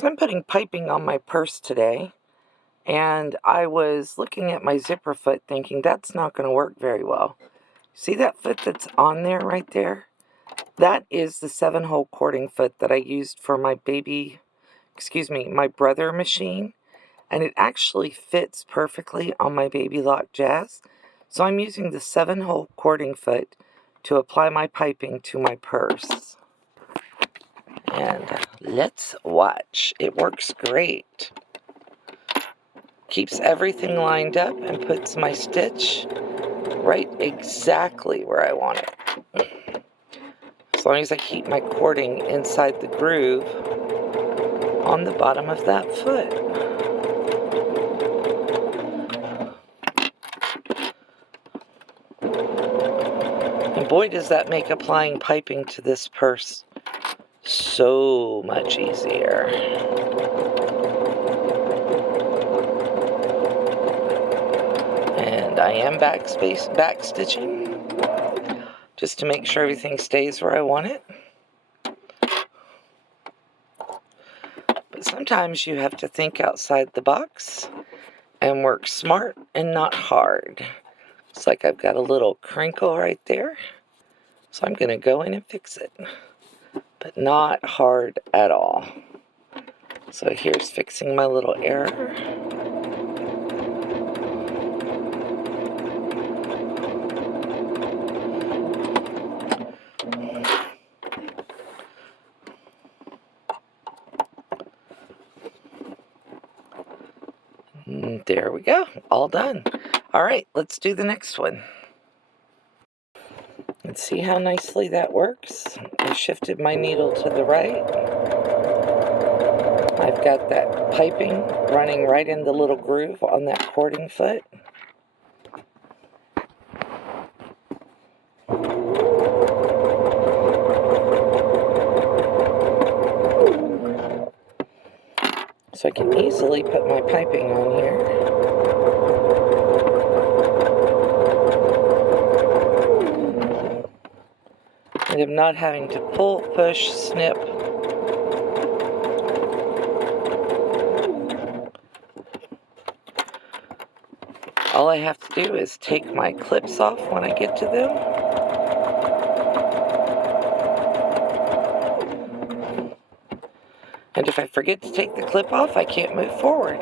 So I'm putting piping on my purse today, and I was looking at my zipper foot thinking that's not going to work very well. See that foot that's on there right there? That is the 7-hole cording foot that I used for my my brother machine, and it actually fits perfectly on my Babylock Jazz. So I'm using the 7-hole cording foot to apply my piping to my purse. And let's watch. It works great. Keeps everything lined up and puts my stitch right exactly where I want it. As long as I keep my cording inside the groove on the bottom of that foot. And boy, does that make applying piping to this purse so much easier. And I am back stitching just to make sure everything stays where I want it. But sometimes you have to think outside the box and work smart and not hard. It's like I've got a little crinkle right there, so I'm going to go in and fix it, but not hard at all. So here's fixing my little error. There we go, all done. All right, let's do the next one. Let's see how nicely that works. I shifted my needle to the right. I've got that piping running right in the little groove on that cording foot. So I can easily put my piping on here. And I'm not having to pull, push, snip. All I have to do is take my clips off when I get to them. And if I forget to take the clip off, I can't move forward.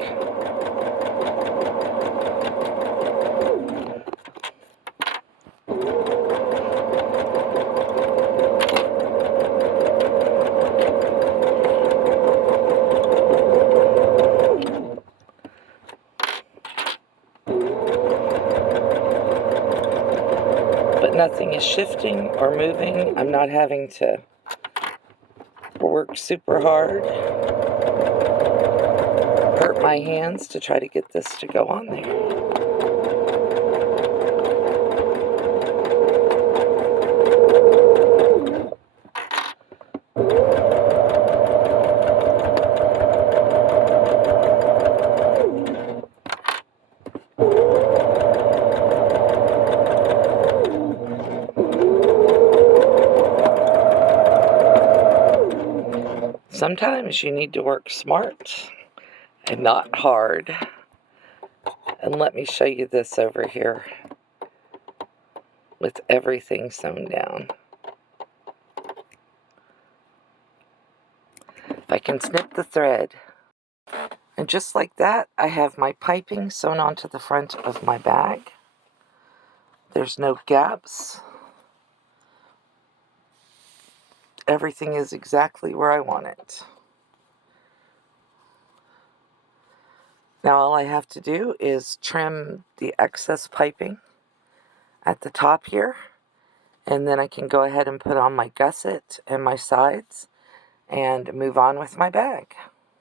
But nothing is shifting or moving. I'm not having to work super hard, hurt my hands to try to get this to go on there. Sometimes you need to work smart and not hard. And let me show you this over here with everything sewn down. I can snip the thread. And just like that, I have my piping sewn onto the front of my bag. There's no gaps. Everything is exactly where I want it. Now all I have to do is trim the excess piping at the top here, and then I can go ahead and put on my gusset and my sides and move on with my bag.